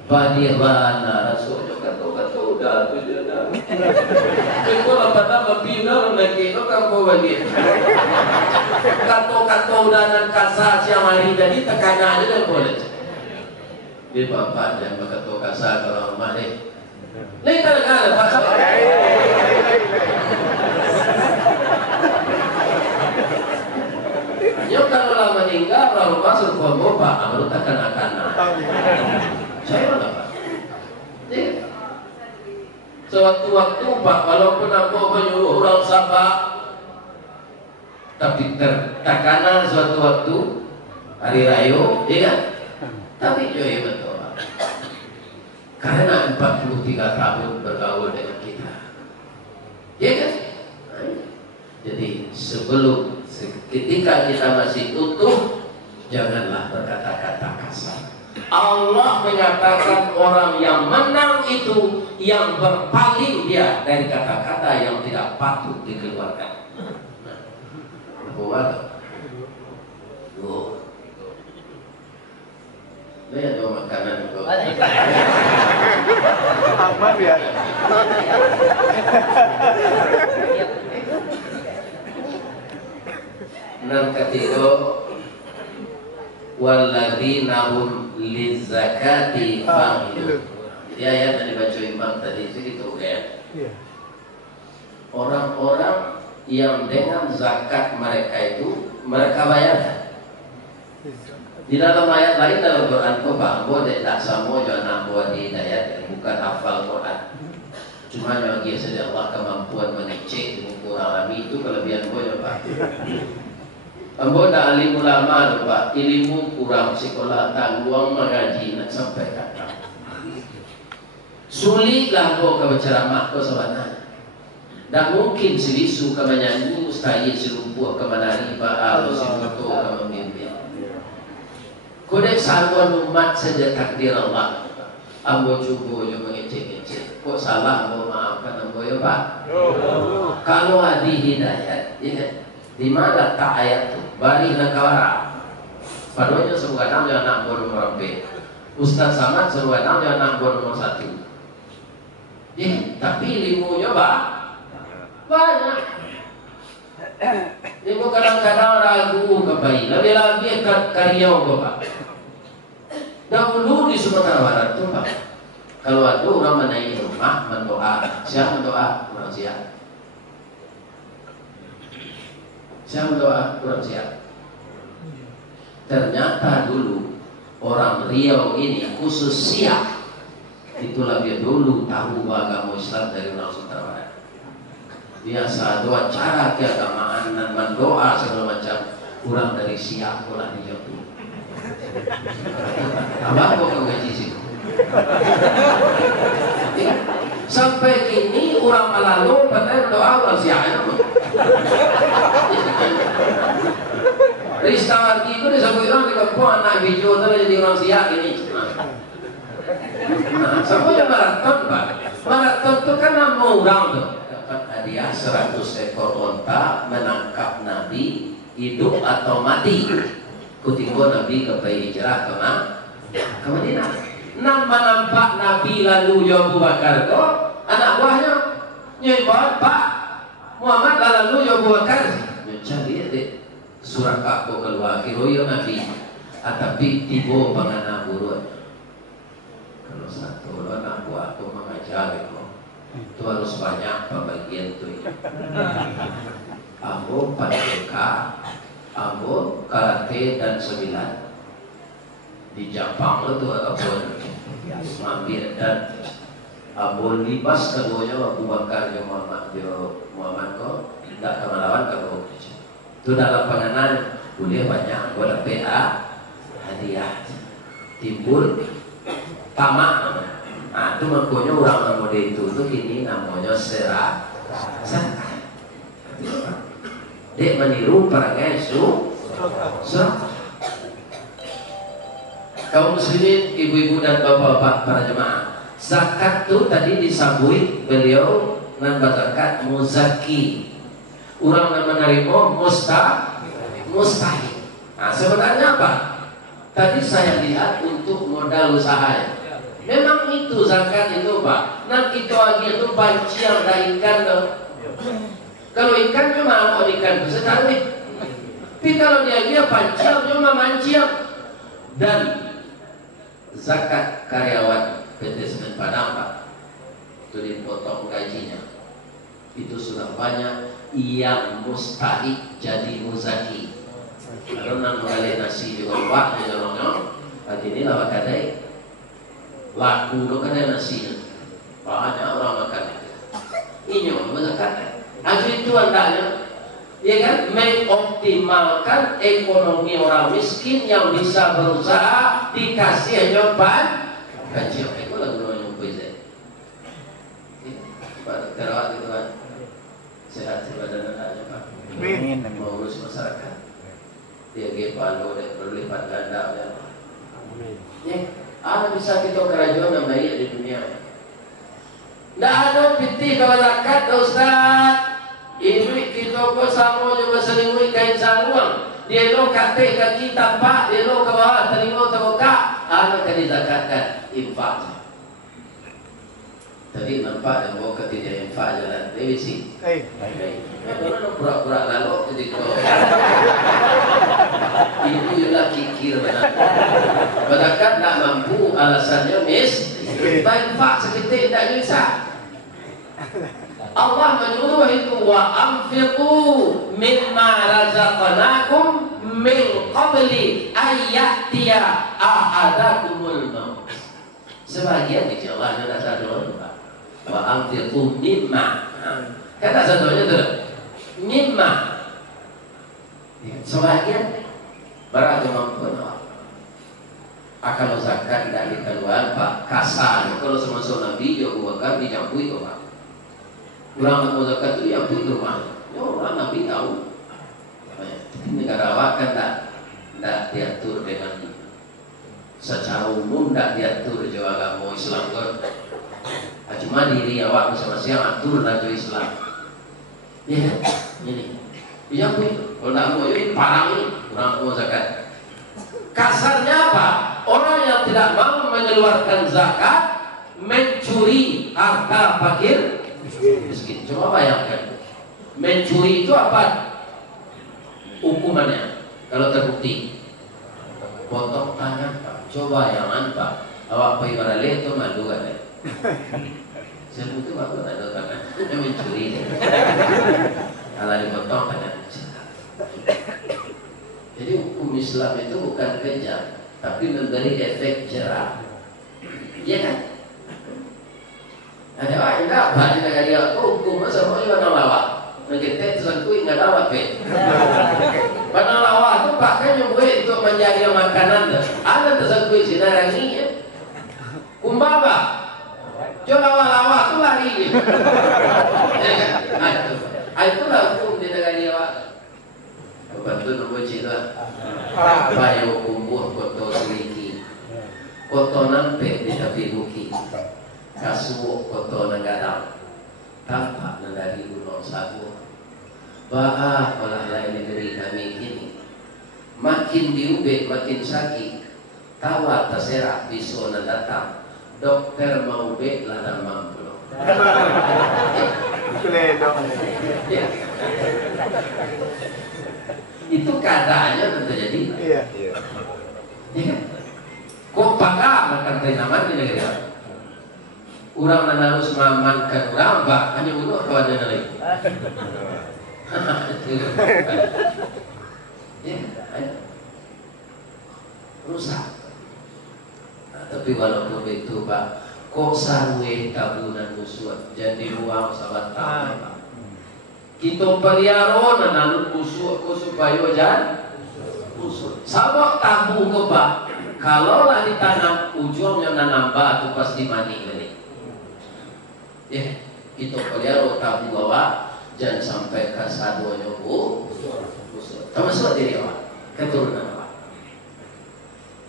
Badiwana rasulnya kata-kata udah tu je dah. Kau apa nama pina lagi tu kamu bagi. Kata-kata udah nan kasar siang hari jadi tekanan aja boleh. Dia bapak jangan berkata kasar kalau rumah ni. Ni tak ada pak. Yo kalau lama meninggal lalu masuk ke bapak, baru takkan akan. Saya mana pak? Sewaktu-waktu pak, walaupun aku menyuruh orang sabar, tapi tertekanan suatu waktu hari raya, ya kan? Tapi ya betul pak. Karena 43 tahun bergaul dengan kita, ya kan? Jadi sebelum ketika kita masih utuh, janganlah berkata-kata kasar. Allah menyatakan orang yang menang itu yang berpaling dia dari kata-kata yang tidak patut dikeluarkan. Buat, lihat dong makanan itu. Aman ya. Nan ketiga, walladzina hum lizakati fa'ilun. Di ayat yang dibaca Imam tadi itu ya. Orang-orang yang dengan zakat mereka itu mereka bayarkan. Di dalam ayat lain dalam Quran ko bahwa tak samo jo anak buah di ayat bukan hafal Quran. Cuma yang dia saja Allah kemampuan mengecek buku alami itu kelebihan boyo Pak. Ambo dah alim ulama tu Pak, ilmu kurang sekolah tak luang mengaji nak sampai kata. Sulitlah ambo ke berceramah ko sebenarnya. Dan mungkin selisu ke menyanyi mustahil selumpuh ke menari Pak atau seluruh ke memimpin. Kodek saluan umat saja takdir Allah. Ambo cuba yo mengecek-ecek. Kok salah ambo maafkan ambo ya Pak. Kalau ada hidayat, ya. Di mana tak ayat tu? Bari nakawara. Padonya sebuah nama anak buah nomor 4. Ustaz Samad sebuah nama anak buah nomor 1. Tapi ilmunya banyak. Ilmu kadang-kadang ragu kebaik. Lebih lagi karya Pak. Dahulu di Sumatera Barat tu Pak. Kalau ada orang menaik rumah mendoa, siapa mendoa? Orang siap. Siapa doa kurang siap. Ternyata dulu orang Riau ini khusus siap. Itulah dia dulu tahu agama Islam dari orang Sumatera Barat. Biasa doa cara keagamaan dan mendoa segala macam kurang dari siap kurang dijawab. Abang kok ngaji sih. Sampai kini orang Malalu padahal doa orang siap. Ristawati itu disebut orang di kampung anak hijau itu jadi orang siap ini. Nah, sampai maraton Pak. Maraton itu kan nama orang tuh. Dapat hadiah 100 ekor onta menangkap Nabi hidup atau mati. Ketika Nabi kepada hijrah ke Madinah. Nama nampak Nabi lalu Abu Bakar kok anak buahnya nyebut Pak Muhammad lalu Abu Bakar. Mencari deh surat aku keluar kiroyo Nabi. Tapi tiba pengana buruk. Kalau satu anak buah aku mengajar itu harus banyak pembagian itu. Aku Panjeka, aku karate dan 9 di Jepang itu aku mampir dan aku libas keduanya Abu Bakar dan Muhammad kok tidak kemalawan kalau itu dalam pengenalan boleh banyak boleh PA hadiah timbul tamak. Nah itu makanya orang model itu kini namanya serah. Dia meniru perangai kaum muslimin, ibu-ibu dan bapak-bapak para jemaah. Zakat itu tadi disambui beliau nan zakat muzaki. Orang yang menerima mustahil. Nah sebenarnya apa? Tadi saya lihat untuk modal usaha. Memang itu zakat itu Pak. Nah itu lagi itu pancian dari ikan tuh. Kalau ikan cuma ikan besar nih. Tapi kalau dia pancian cuma mancian. Dan zakat karyawan PT Semen Padang Pak, itu dipotong gajinya. Itu sudah banyak yang mustahik jadi muzaki. Kalau nak mengalir nasi di bawah di jalurnya, lagi ini lawak kadai, laku lo kadai nasinya, banyak orang makan. Ini orang zakat. Aja itu andanya. Ya kan, mengoptimalkan ekonomi orang miskin yang bisa berusaha dikasih nyoban kecil. Itu lagu yang puisi. Pak terawat itu kan sehat badan aja Pak. Amin. Mau urus masyarakat. Dia gepalo dan berlipat ganda ya. Ya, ada bisa kita kerajaan yang baik di dunia. Tidak ada piti kalau zakat Ustaz. Ini kita ko samo juga selimut kain sarung. Dia lo kate kaki tampak, dia lo ke bawah terima terbuka. Ada kali zakatkan infak. Tadi nampak yang bawa ketiga infak jalan. Dewi sih. Orang pura-pura lalu ketika itu ialah kikir benar. Zakat tak mampu alasannya baik infak seketik tak bisa. Allah menyuruh itu wa anfiqu mimma razaqnakum min qabli ayyatiya ahadakumul maut. Sebagian di Allah ada satu wa anfiqu mimma. Kata satunya itu mimma. Sebagian berarti mampu. Kalau zakat tidak dikeluarkan Pak kasar. Kalau semasa Nabi Abu Bakar dicampui Pak. Ulama mau zakat itu ya pun rumah. Ya orang Nabi tahu. Negara awak kan tak diatur dengan secara umum, tak diatur jauh agama Islam kan. Cuma diri awak masing-masing atur dan jauh Islam. Ya ini. Ya pun kalau tak mau ini parang ini orang mau zakat. Kasarnya apa? Orang yang tidak mau mengeluarkan zakat mencuri harta fakir miskin. Coba bayangkan, mencuri itu apa hukumannya? Kalau terbukti, potong tangan Pak. Coba jangan Pak, awak pergi pada itu malu kan? Saya itu aku tak ada tangan, dia mencuri. Kalau dipotong tangan, Jadi hukum Islam itu bukan kejam, tapi memberi efek jerah. Iya kan? Ada orang enggak baca dengan dia hukum masa mau iwan lawak. Kita tersangkui nggak lawak be. Pada lawak itu pakai nyumbui untuk menjaga makanan. Ada tersangkui sinar ini ya. Kumbaba. Coba lawak itu lari. Itulah hukum di negara dia. Bantu nombor cina. Bayo kumbuh koto seliki. Koto nampek di tepi bukit. Kasuo koto negara. Tampak dari gunung sagu. Baah olah lain negeri kami ini. Makin diubek makin sakit. Tawa terserak biso na datang. Dokter mau ubek ladang mampu. Ya. Itu keadaannya terjadi. Iya. Iya. Kok pakai makan tenaman di negeri? Urang nanarus mamankan urang ba hanya uno kawan lain. Ya, rusak. Nah, tapi walaupun itu Pak, kok sarwe tabunan musuh jadi ruang sahabat tahu. Kita pelihara nananun musuh supaya jangan musuh. Sabak tabu ke Pak, kalau lah ditanam ujungnya nanam batu pasti mani ini. Ya, kita pelihara tabu bahwa jangan sampai kasado nyobu musuh. Termasuk diri awak, keturunan awak.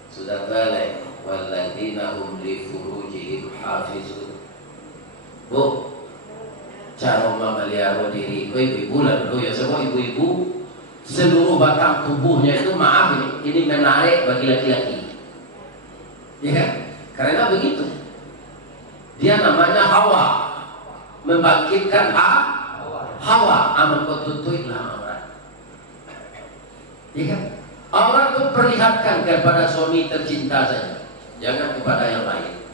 Sudah balik, walladzina hum li furujihim hafizun. Bu, cara memelihara diri, ibu-ibu lah dulu ya, semua ibu-ibu seluruh batang tubuhnya itu maaf ini menarik bagi laki-laki. Ya kan? Karena begitu. Dia namanya Hawa. Membangkitkan hawa amal kotutuylah aurat. Ya kan? Aurat itu perlihatkan kepada suami tercinta saja, jangan kepada yang lain.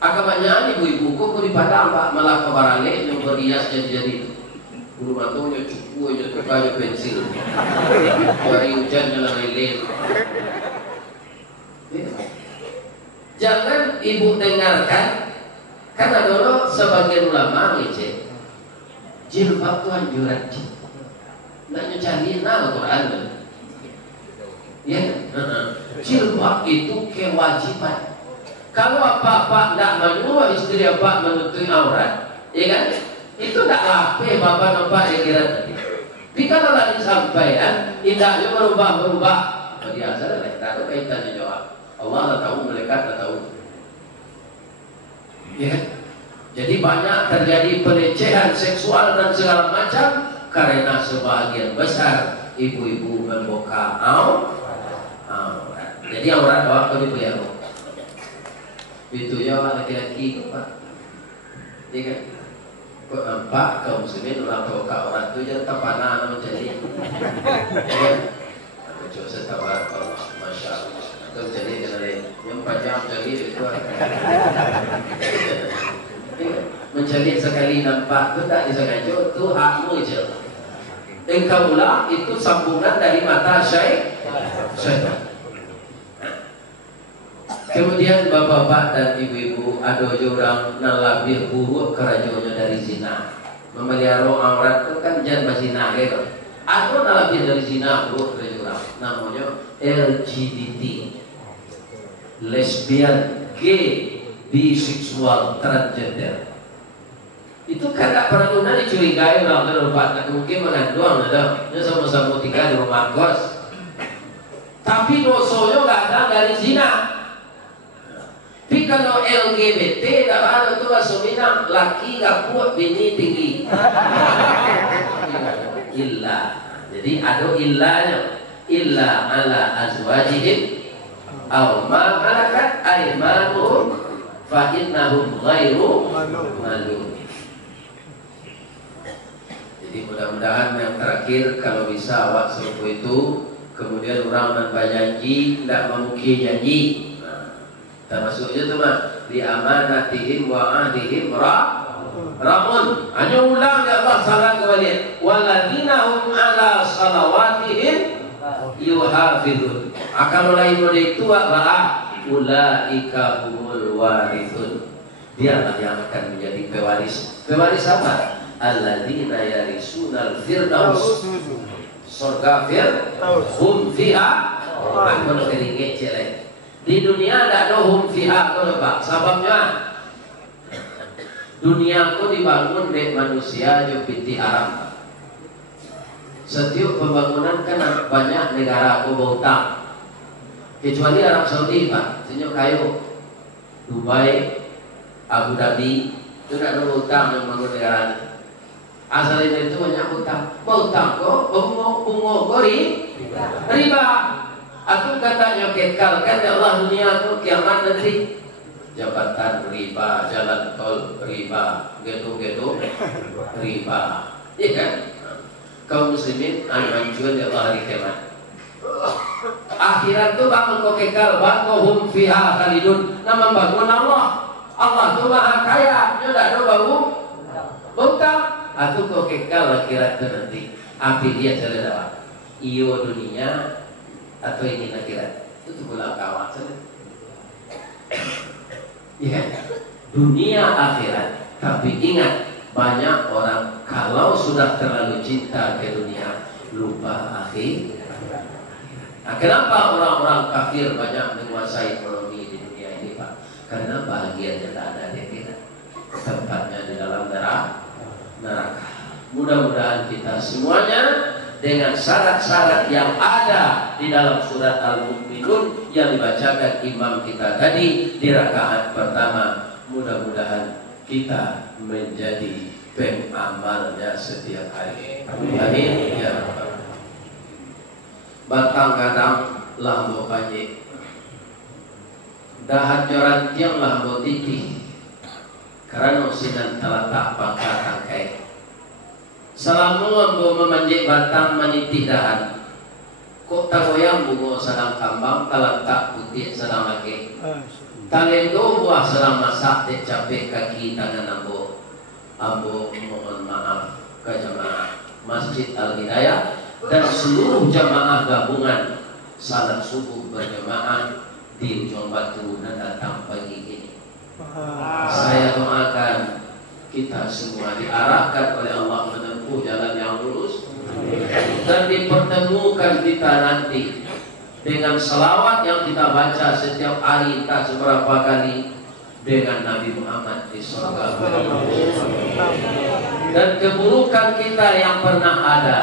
Agamanya ibu-ibu kok di padang Pak malah kebarale yang berhias jadi rumah tuanya cukup aja tukanya pensil. Hari hujan jalan lele. Jangan ibu dengarkan. Karena dulu sebagian ulama ngecek jilbab itu anjuran nggak nyucari Al-Quran ya, jilbab itu kewajiban. Kalau apa-apa tidak menyuruh istri apa menutupi aurat, ya kan? Itu tidak lape bapak nampak ya kira tadi. Tapi kalau lagi sampaian, indahnya berubah-berubah. Biasa lah, tidak ada kaitannya jawab. Allah tak tahu, malaikat tak tahu. Ya, jadi banyak terjadi pelecehan seksual dan segala macam karena sebagian besar ibu-ibu membuka aurat. Jadi aurat waktu dipelihara. Itu ya laki-laki Pak. Iya kan? Kok nampak kaum muslimin ulang buka aurat itu jadi tapanan menjadi. Ya. Coba setabar Allah, masya Allah. Itu jadi dari yang panjang jadi itu. Mencari sekali nampak itu tak disengaja itu hakmu aja. Engkau ulang itu sambungan dari mata syaitan. Kemudian bapak-bapak dan ibu-ibu ada orang nalabih buruk kerajuannya dari zina. Memelihara aurat itu kan jangan berzina gitu. Ada nalabih dari zina buruk kerajuan. Namanya LGBT, lesbian, gay, biseksual, transgender. Itu kan pernah dicurigai orang terlupa. Mungkin mengandung ada, dia sama-sama tinggal di rumah kos. Tapi dosonya nggak ada dari zina. Tapi kalau LGBT tidak ada tuh asumina laki nggak kuat bini tinggi. Illa. Jadi ada illanya. Illa ala azwajihim aw ma malakat aymanuhum fa innahum ghairu malum. Jadi mudah-mudahan yang terakhir kalau bisa awak suruh itu kemudian orang tanpa janji tidak memukul janji. Termasuk itu mah di amanatihim wa ahdihim ramun. Hanya ulang ya Allah salah kembali. Waladina hum ala salawatihim yuhafizun. Akan mulai mode tua ulaika humul warithun. Dialah yang akan menjadi pewaris. Pewaris apa? Alladzina yarisunal firdaus. Surga firdaus. Hum fiha. Aku keringet celek. Di dunia ada hum fiha. Apa sebabnya? Dunia ku dibangun oleh manusia jupiti haram. Setiap pembangunan kan banyak negara aku berhutang. Kecuali Arab Saudi Pak, senyum kayu, Dubai, Abu Dhabi, itu tidak ada hutang yang bangun negara. Asal itu banyak hutang. Hutang kok, bungo gori, riba. Aku katanya kekalkan ya Allah dunia itu kiamat nanti. Jabatan riba, jalan tol riba, gitu-gitu riba. Iya kan? Kaum muslimin anjuran ya Allah hari kiamat. Akhirat tu bangun kau kekal, bangun fiha khalidun. Nama bangun Allah. Allah tu maha kaya. Dia tak ada bangun. Bukan. Aku kau kekal akhirat tu nanti. Api dia jalan apa? Iyo dunia atau ini akhirat. Itu tu pulang kawan saja. Ya, dunia akhirat. Tapi ingat, banyak orang kalau sudah terlalu cinta ke dunia, lupa akhir. Nah, kenapa orang-orang kafir banyak menguasai ekonomi di dunia ini, Pak? Karena bahagianya tidak ada di akhirat. Tempatnya di dalam neraka. Mudah-mudahan kita semuanya dengan syarat-syarat yang ada di dalam surat Al-Mu'minun yang dibacakan imam kita tadi di rakaat pertama. Mudah-mudahan kita menjadi pengamalnya setiap hari. Amin. Ya Rabbal. Batang kadang lambo pagi, dahan joran tiang lambo titi, karena usinan terletak bangka tangkai. Selama lambo memanjik batang meniti dahan, kok tagoyang bungo sedang kambang, terletak putih sedang lagi. Talendo buah sedang masak, capek kaki tangan ambo. Ambo mohon maaf ke jemaah Masjid Al-Hidayah dan seluruh jamaah gabungan salat subuh berjamaah di Ujung Batu dan datang pagi ini. Saya doakan kita semua diarahkan oleh Allah menempuh jalan yang lurus dan dipertemukan kita nanti dengan selawat yang kita baca setiap hari entah seberapa kali dengan Nabi Muhammad di surga. Dan keburukan kita yang pernah ada,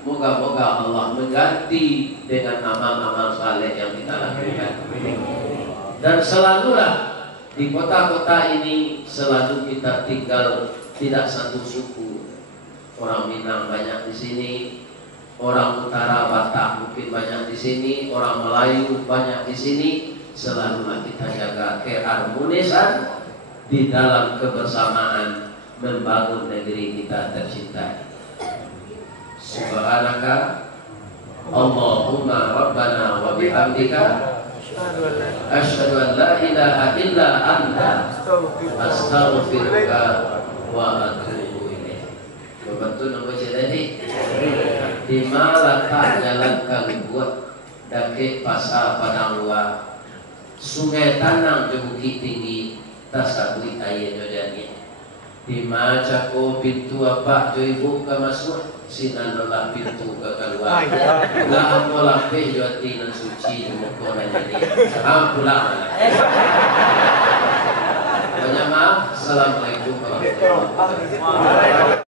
moga-moga Allah mengganti dengan amal-amal saleh yang kita lakukan. Dan selalulah di kota-kota ini selalu kita tinggal tidak satu suku. Orang Minang banyak di sini, orang Utara Batak mungkin banyak di sini, orang Melayu banyak di sini. Selalulah kita jaga keharmonisan di dalam kebersamaan membangun negeri kita tercinta. Subhanaka Allahumma Rabbana wa bihamdika asyhadu an la ilaha illa anta astaghfiruka wa atubu ilaik. Betul nombor tadi. Di mana letak jalan kali buat dake pasar Padang Luar, Sungai Tanang ke Bukit Tinggi, tasabui air Jordania. Di mana ko pintu apa jo ibu ke masuk, sinan nolah pintu ke keluar. Lah ambo lape jo tinan suci muko na jadi. Pulang. Banyak maaf. Assalamualaikum warahmatullahi wabarakatuh.